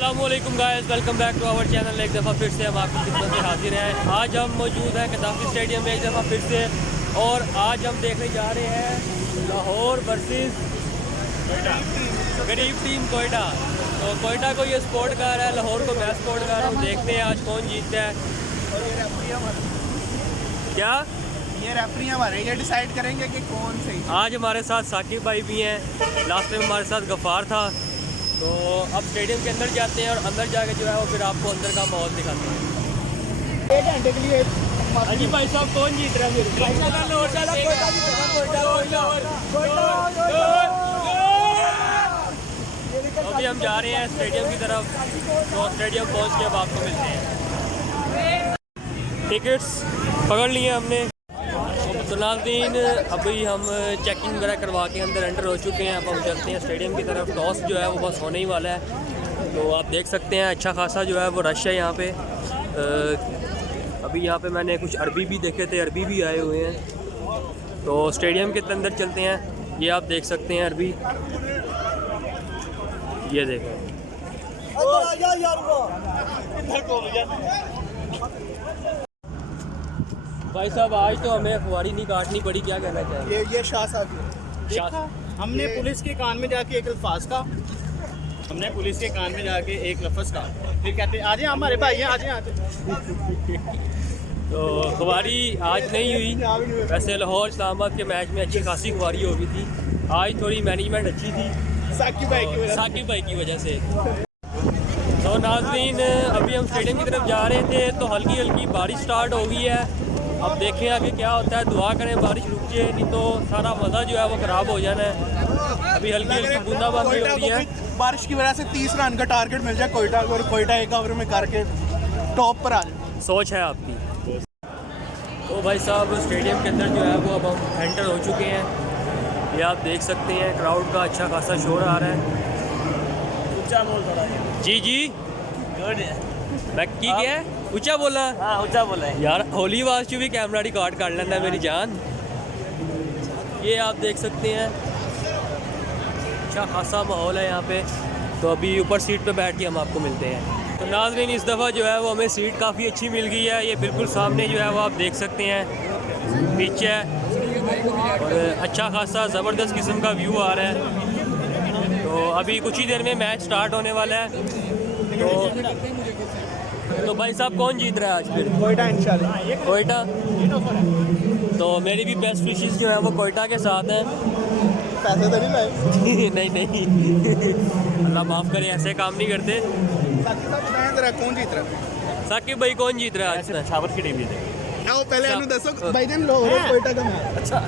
अस्सलामुअलैकुम guys, welcome back to our channel. एक दफ़ा फिर से हम आपकी खिदमत में हाजिर हैं। आज हम मौजूद हैं गद्दाफी स्टेडियम में एक दफ़ा फिर से, और आज हम देखने जा रहे हैं लाहौर वर्सेस गरीब टीम कोयटा। तो कोयटा को ये स्पोर्ट कार है, लाहौर को मैं स्पोर्ट कार हूँ। देखते हैं आज कौन जीतता है। क्या ये रेफरी हमारे ये डिसाइड करेंगे कि कौन सही। आज हमारे साथ साकिब भाई भी हैं, लास्ट टाइम हमारे साथ गफ़ार था। तो अब स्टेडियम के अंदर जाते हैं और अंदर जाके जो है वो फिर आपको अंदर का माहौल दिखाते हैं। 1 घंटे के लिए अजी भाई साहब कौन जीत रहा है फिर? अभी हम जा रहे हैं स्टेडियम की तरफ, तो स्टेडियम पहुंच के अब आपको मिलते हैं। टिकट्स पकड़ लिए हमने। तो नाज़रीन, अभी हम चेकिंग वगैरह करवा के अंदर एंटर हो चुके हैं। अब हम चलते हैं स्टेडियम की तरफ। टॉस जो है वो बस होने ही वाला है। तो आप देख सकते हैं अच्छा खासा जो है वो रश है यहाँ पे। अभी यहाँ पे मैंने कुछ अरबी भी देखे थे, अरबी भी आए हुए हैं। तो स्टेडियम के अंदर चलते हैं। ये आप देख सकते हैं अरबी, ये देखें। भाई साहब आज तो हमें अखबारी नहीं काटनी पड़ी, क्या कहना चाहिए? ये शाह साहब देखा, हमने पुलिस के कान में जाके एक अल्फाज का, हमने पुलिस के कान में जाके एक लफ्ज़ का, फिर कहते आ जाए हमारे भाई हैं, आ जाए। तो खुबारी आज नहीं हुई। वैसे लाहौर इस्लामाबाद के मैच में अच्छी खासी खुबारी हो गई थी। आज थोड़ी मैनेजमेंट अच्छी थी साकिब भाई की वजह से। तो नाज़रीन, अभी हम स्टेडियम की तरफ जा रहे थे तो हल्की हल्की बारिश स्टार्ट हो गई है। अब देखें आगे क्या होता है। दुआ करें बारिश रुक जाए, नहीं तो सारा मज़ा जो है वो ख़राब हो जाना है। अभी हल्की हल्की बूंदाबांदी हो रही है। बारिश की वजह से 30 रन का टारगेट मिल जाए कोयटा को, और कोयटा एक ओवर में करके टॉप पर आ जाए। सोच है आपकी। तो भाई साहब स्टेडियम के अंदर जो है वो अब हम एंटर हो चुके हैं। ये आप देख सकते हैं क्राउड का अच्छा खासा शोर आ रहा है। ऊंचा बोल थोड़ा जी गुड मैं की क्या है? ऊंचा बोला? हाँ ऊंचा बोला है यार, होली वाच भी कैमरा रिकॉर्ड कर लेना मेरी जान। ये आप देख सकते हैं अच्छा खासा माहौल है यहाँ पे। तो अभी ऊपर सीट पे बैठ के हम आपको मिलते हैं। तो नाज़रीन, इस दफ़ा जो है वो हमें सीट काफ़ी अच्छी मिल गई है। ये बिल्कुल सामने जो है वो आप देख सकते हैं, पीछे है और अच्छा खासा ज़बरदस्त किस्म का व्यू आ रहा है। तो अभी कुछ ही देर में मैच स्टार्ट होने वाला है। तो भाई साहब कौन जीत रहा है आज फिर? कोयटा इंशाल्लाह। कोयटा। तो मेरी भी बेस्ट विशेस जो है वो कोयटा के साथ हैं। पैसे तो नहीं लाए? नहीं अल्लाह माफ़ करे, ऐसे काम नहीं करते। कौन जीत रहा है? साकिब भाई कौन जीत रहा है आज? छावर की टीम जीत है। आओ पहले इन्हें दसो भाई जान, लाहौर कोयटा का मैच। अच्छा,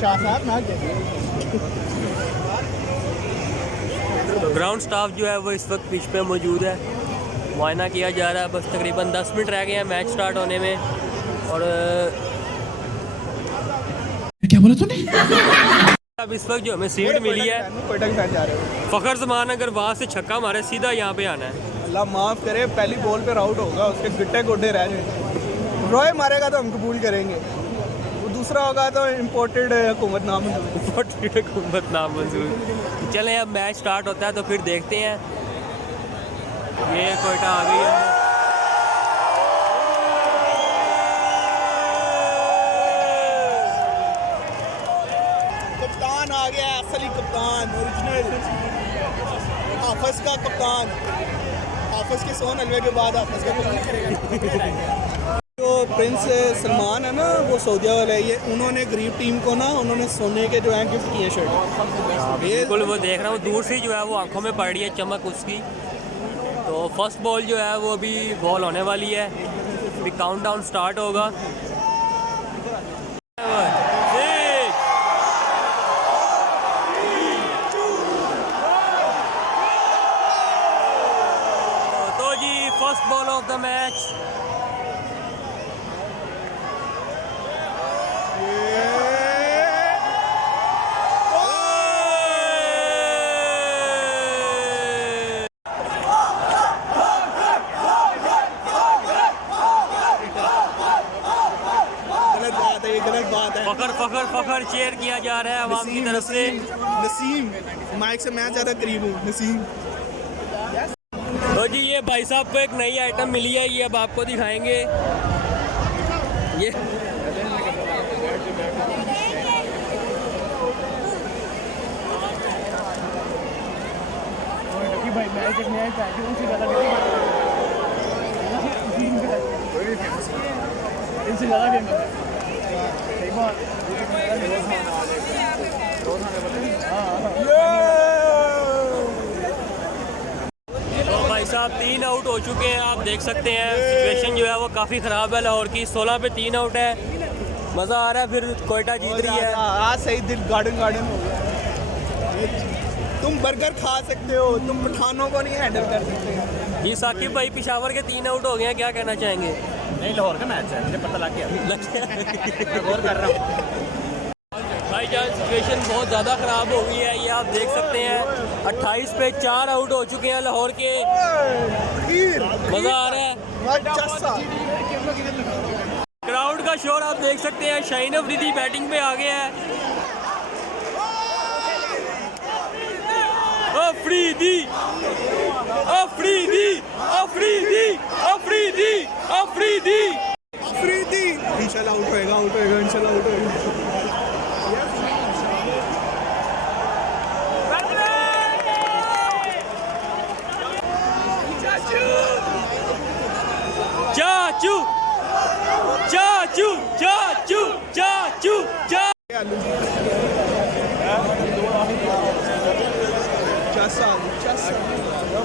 शाह साहब ना के तो ग्राउंड स्टाफ जो है वो इस वक्त पिच पे मौजूद है, मुआयना किया जा रहा है। बस तकरीबन 10 मिनट रह गए हैं मैच स्टार्ट होने में। और क्या बोला तूने? अब इस वक्त जो हमें सीट मिली है, कोयटा के साथ जा रहे हो। फ़खर ज़मान अगर वहाँ से छक्का मारे सीधा यहाँ पे आना है। अल्लाह माफ़ करे, पहली बॉल पे आउट होगा, उसके गिट्टे गोड्डे रह जाए। रॉय मारेगा तो हम कबूल करेंगे, वो दूसरा होगा तो इम्पोर्टेड हुकूमत नामंजूर। चलें अब मैच स्टार्ट होता है तो फिर देखते हैं। ये कोयटा आ गई है। कप्तान आ गया, असली कप्तान, ओरिजिनल हाफिज का कप्तान। हाफिज के सोन हलवे के बाद हाफिज का कप्तान करेगा। जो प्रिंस सलमान है ना, वो सऊदिया वाला है, ये उन्होंने गरीब टीम को ना, उन्होंने सोने के जो है गिफ्ट किए शर्ट। बिल्कुल, वो देख रहा हूँ दूर से जो है वो आंखों में पड़ रही है चमक उसकी। तो फर्स्ट बॉल जो है वो अभी बॉल होने वाली है। अभी काउंटडाउन स्टार्ट होगा। तो जी first ball of the match. Fakhar चेयर किया जा रहा है आवाम की तरफ से। नसीम माइक से मैं ज़्यादा करीब हूँ। नसीम तो तो जी ये भाई साहब को एक नई आइटम मिली है, ये अब आपको दिखाएंगे। ये भाई मैच देखने आए थे उनसे ज़्यादा इनसे ज़्यादा गेम एक बार तो भाई साहब 3 आउट हो चुके हैं, आप देख सकते हैं सिचुएशन जो है वो काफ़ी ख़राब है लाहौर की। 16 पे 3 आउट है, मज़ा आ रहा है, फिर कोयटा जीत रही है। आज सही दिल गार्डन गार्डन हो गया। तुम बर्गर खा सकते हो, तुम पठानों को नहीं हैंडल कर सकते। जी साकिब भाई पिशावर के 3 आउट हो गए हैं, क्या कहना चाहेंगे? नहीं लाहौर का मैच है, मुझे पता लग गया, गौर कर रहा हूँ। भाई जान सिचुएशन बहुत ज़्यादा ख़राब हो गई है, ये आप देख सकते हैं। 28 पे 4 आउट हो चुके हैं लाहौर के। मज़ा आ रहा है, क्राउड का शोर आप देख सकते हैं। शाहीन अफरीदी बैटिंग पे आ गया है। अफरीदी अफरीदी अफरीदी अफरीदी अफरीदी अफरीदी इंशाल्लाह आउट होएगा इंशाल्लाह आउट होएगा। चाचू चाचू चाचू चाचू चा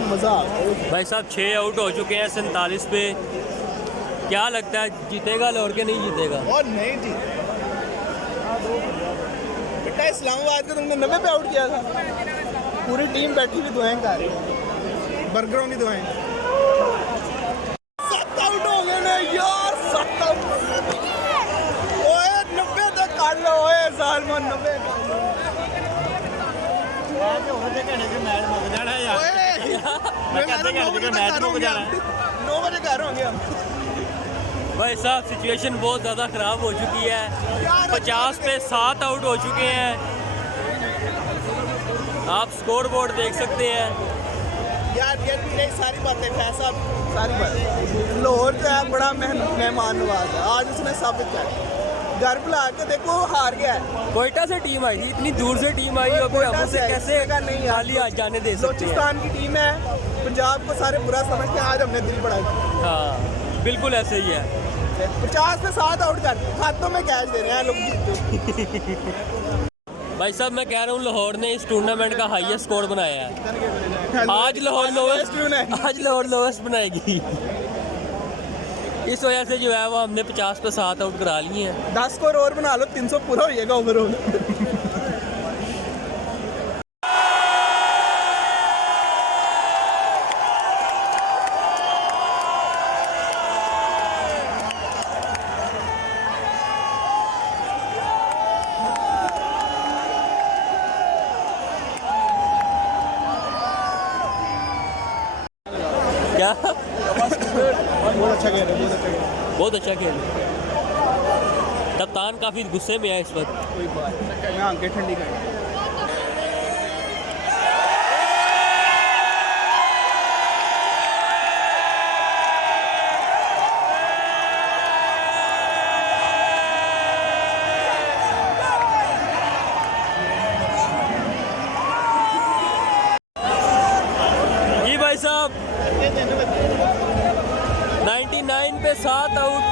मजा भाई साहब 6 आउट हो चुके हैं 47 पे। क्या लगता है जीतेगा लाहौर के नहीं जीतेगा? और नहीं जी बेटा, इस्लामाबाद को तुमने 90 पे आउट किया था। पूरी टीम बैठी हुई दुआएं कर रही है, बर्गरों की दुआएं। 7 आउट हो गए ना यार, 7 आउट। ओए 90 तक काट लो, ओए सालमान 90 काट लो। मैच मुक जाना है यार, मैं कहते हैं मैच मुक जाना है। 9 बजे घर होंगे हम। भाई साहब सिचुएशन बहुत ज़्यादा ख़राब हो चुकी है। 50 पे 7 आउट हो चुके हैं, आप स्कोर बोर्ड देख सकते हैं। यार ये सारी बातें फैसा सारी बातें। लाहौर जो है बड़ा मेहमान नवाज है, आज उसने साबित कर घर बुला के देखो हार गया है। कोयटा से टीम आई थी, इतनी दूर से टीम आई और हम उसे कैसे नहीं खाली आज जाने दे सकते हैं? बलूचिस्तान की टीम है, पंजाब को सारे बुरा समझ के आज हमने दिल बढ़ाई। हाँ बिल्कुल ऐसे ही है। 50 पे 7 आउट कर हाथों में कैच दे रहे हैं लोग जीते। भाई साहब मैं कह रहा हूँ लाहौर ने इस टूर्नामेंट का हाईएस्ट स्कोर बनाया है। आज लाहौर लोवेस्ट बनाएगी। इस वजह से जो है वो हमने 50 पे 7 आउट करा लिए हैं। 10 स्कोर और बना लो, 300 पूरा हो जाएगा ओवरऑल। क्या बहुत अच्छा खेल रहे, बहुत अच्छा खेल। कप्तान काफ़ी गुस्से में है इस वक्त। कोई बात नहीं, मैं आंखें ठंडी कर। जी भाई साहब 99 पे 7 आउट।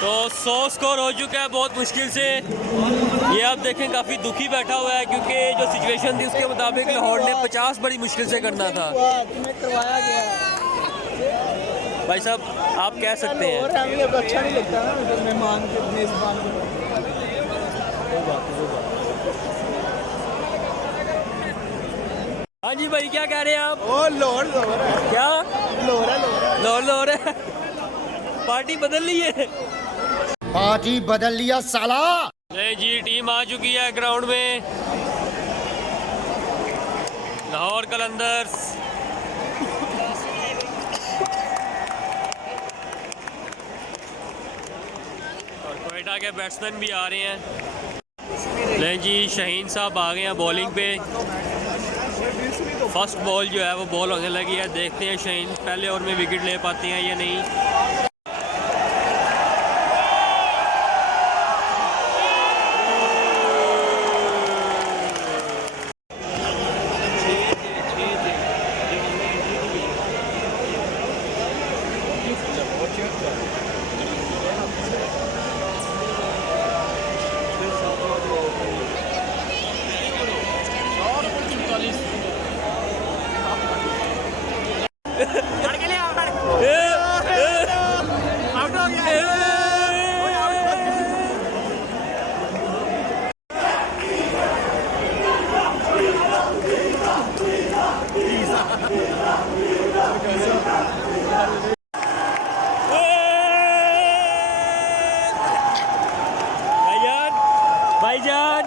तो 100 स्कोर हो चुका है बहुत मुश्किल से। ये आप देखें काफ़ी दुखी बैठा हुआ है क्योंकि जो सिचुएशन थी उसके मुताबिक लाहौर ने 50 बड़ी मुश्किल से करना था। भाई साहब आप कह सकते हैं। और हमें अब अच्छा नहीं लगता ना जब मेहमान के मेज़बान को। हाँ जी भाई क्या कह रहे हैं आप? ओ लोर लोर है, क्या लोर है, लोर है। लोर लोर है? पार्टी बदल ली है? पार्टी बदल लिया साला। नहीं जी टीम आ चुकी है ग्राउंड में, लाहौर कलंदर्स। और कोयटा के बैट्समैन भी आ रहे हैं। नहीं जी शाहीन साहब आ गए हैं बॉलिंग पे। फर्स्ट बॉल जो है वो बॉल होने लगी है, देखते हैं शाहीन पहले ओवर में विकेट ले पाते हैं या नहीं। भाईजान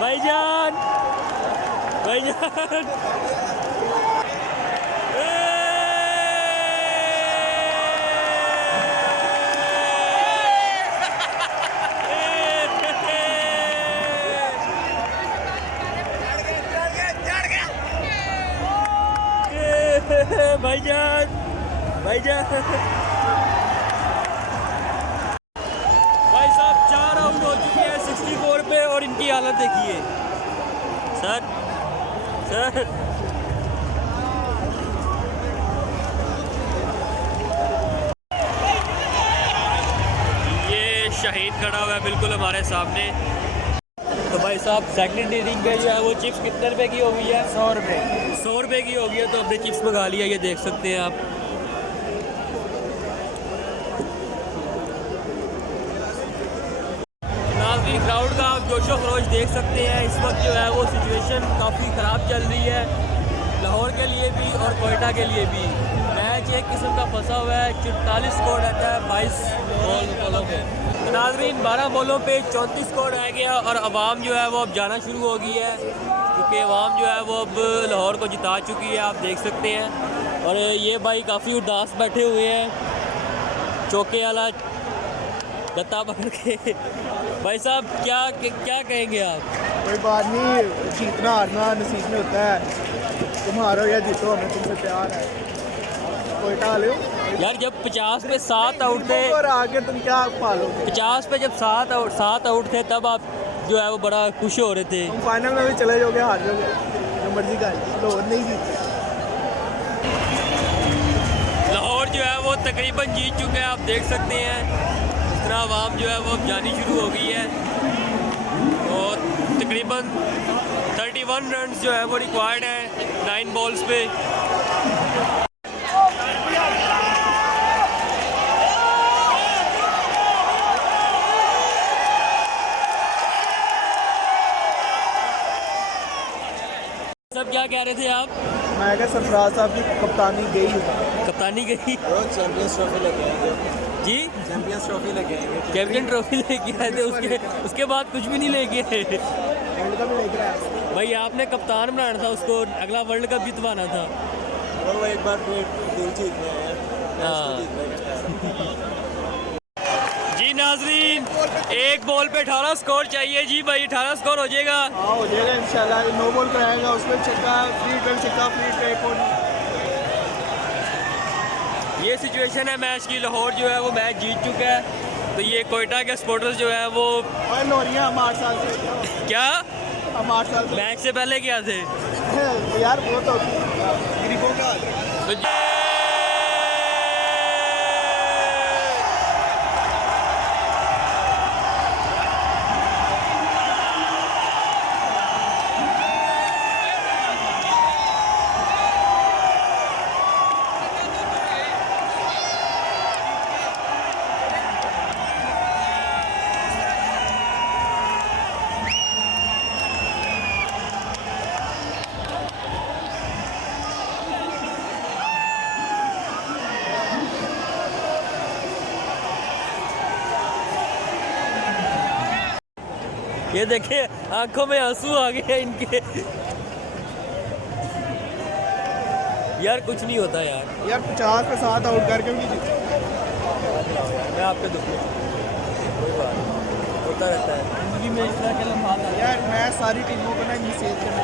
भाईजान भाईजान भाईजान भाईजान भाई साहब 4 आउट हो चुके हैं 64 पे और इनकी हालत देखिए सर सर। ये शाहीन खड़ा हुआ है बिल्कुल हमारे सामने। तो भाई साहब सेकंड इनिंग पे जो है वो चिप्स कितने रुपए की हो गई है? 100 रुपये। 100 रुपये की हो गई है तो हमने चिप्स मंगा लिया, ये देख सकते हैं आप। नाज़रीन ग्राउंड का आप जोशो खरोश देख सकते हैं। इस वक्त जो है वो सिचुएशन काफ़ी ख़राब चल रही है लाहौर के लिए भी और कोयटा के लिए भी। मैच एक किस्म का फंसा हुआ है। 44 स्कोर रहता है 22 बॉलों पे। नाज़रीन 12 बॉलों पे 34 स्कोर रह गया और अवाम जो है वो अब जाना शुरू हो गई है क्योंकि अवाम जो है वो अब लाहौर को जिता चुकी है, आप देख सकते हैं। और ये भाई काफ़ी उदास बैठे हुए हैं चौके वाला गत्ता पकड़ के। भाई साहब क्या कहेंगे आप? कोई बात नहीं, जीतना हारना नसीब में होता है। तुम हारो या जीतो हमें तुमसे प्यार है। कोयटा ले यार जब 50 पे 7 आउट थे और आगे तुम क्या पालोगे? 50 पे जब 7 आउट थे तब आप जो है वो बड़ा खुश हो रहे थे। तुम फाइनल में भी चले जाओगे, हार जाओगे, जो मर्जी का लाहौर नहीं जीते। लाहौर जो है वो तकरीबन जीत चुके हैं, आप देख सकते हैं। इस तरह आवाम जो है वो अब जानी शुरू हो गई है और तकरीबन 31 रन जो है वो रिक्वायर्ड है 9 बॉल्स पे। सब क्या कह रहे थे आप? मैं क्या सरफराज साहब की कप्तानी गई है। कप्तानी गई चैंपियंस ट्रॉफी लेके आएंगे जी, चैंपियंस ट्रॉफी लेके आएंगे। चैंपियन ट्रॉफी लेके आए थे, उसके बाद कुछ भी नहीं लेके आए। वर्ल्ड कप लेकर आए भाई आपने कप्तान बनाना था उसको, अगला वर्ल्ड कप जितवाना था। और वो एक बार दिल जीतने आए जी नाजरीन एक बॉल पे 18 स्कोर चाहिए जी भाई, 18 स्कोर हो जाएगा। हाँ हो जाएगा इंशाल्लाह। नो बॉल कराएगा, उसमें छक्का फ्री ट्रेड, छक्का फ्री ट्रेड। ये सिचुएशन है मैच की। लाहौर जो है वो मैच जीत चुका है तो ये कोयटा के सपोर्टर्स जो है वो और लोरियाँ हम 8 साल से, क्या हम 8 साल मैच से पहले क्या थे से यार वो तो गरीबों का हाल है। तो ये देखिए आंखों में आंसू आ गए हैं इनके। यार कुछ नहीं होता यार। यार 50 पे 7 आउट करके भी जीते। मैं आपके दुख में कोई बात नहीं, होता रहता है जिंदगी में, इस तरह के लम्हात आते हैं। यार मैं सारी टीमों को ना ये सेव करना,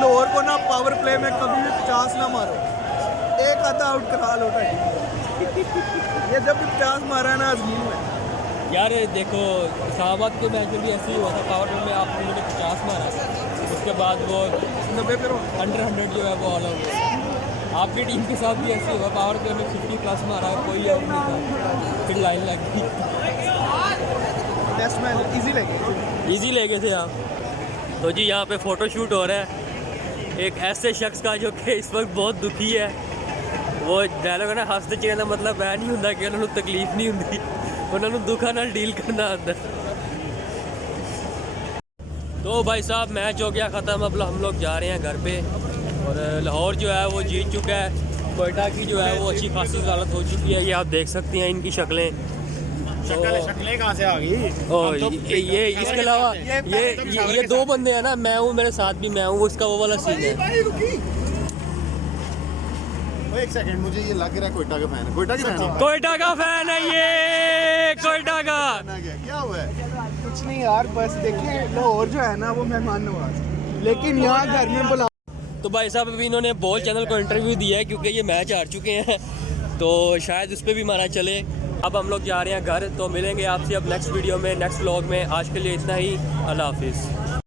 लाहौर को ना पावर प्ले में कभी भी 50 ना मारो, एक आधा आउट करा लो ये जब भी 50 मारा ना अजमीन में। यार देखो इस्लामाबाद के मैच में भी ऐसे ही हुआ था, पावर प्ले में आप उन्होंने 50 मारा, उसके बाद वो 90 पे अंडर 100 जो है वो ऑल आउट हुआ। आपकी टीम के साथ भी ऐसे हुआ, पावर प्ले में 50+ मारा, कोई आउट नहीं था, फिर लाइन लग गई। टेस्ट मैच इजी लगे, इजी ले गए थे आप। तो जी यहाँ पे फ़ोटो शूट हो रहा है एक ऐसे शख्स का जो कि इस वक्त बहुत दुखी है। वो डायलॉग है ना, हंसते चेहरे मतलब वह नहीं होता कि उन्होंने तकलीफ नहीं होती, उन्होंने दुखा नाल डील करना अंदर। तो भाई साहब मैच हो गया ख़त्म, अब हम लोग जा रहे हैं घर पे। और लाहौर जो है वो जीत चुका है, कोयटा की जो है वो अच्छी खासी हालत हो चुकी है, ये आप देख सकते हैं इनकी शक्लें। शक्लें कहाँ से आ गई? और ये इसके अलावा ये 2 बंदे हैं ना, मैं हूँ, मेरे साथ भी मैं हूँ, उसका वो वाला सीन है। एक सेकंड, मुझे ये लग रहा है कोयटा का फैन है। कोयटा की फैन है? कोयटा का फैन है ये, कोयटा का। क्या हुआ है? कुछ नहीं यार, बस देखिए लाहौर जो है ना वो मेहमान नवाज, लेकिन यहाँ घर में बुला। तो भाई साहब अभी इन्होंने बॉल चैनल को इंटरव्यू दिया है क्योंकि ये मैच हार चुके हैं, तो शायद उस पर भी माना चले। अब हम लोग जा रहे हैं घर, तो मिलेंगे आपसे अब नेक्स्ट वीडियो में, नेक्स्ट व्लॉग में। आज के लिए इतना ही, अल्लाह हाफिज़।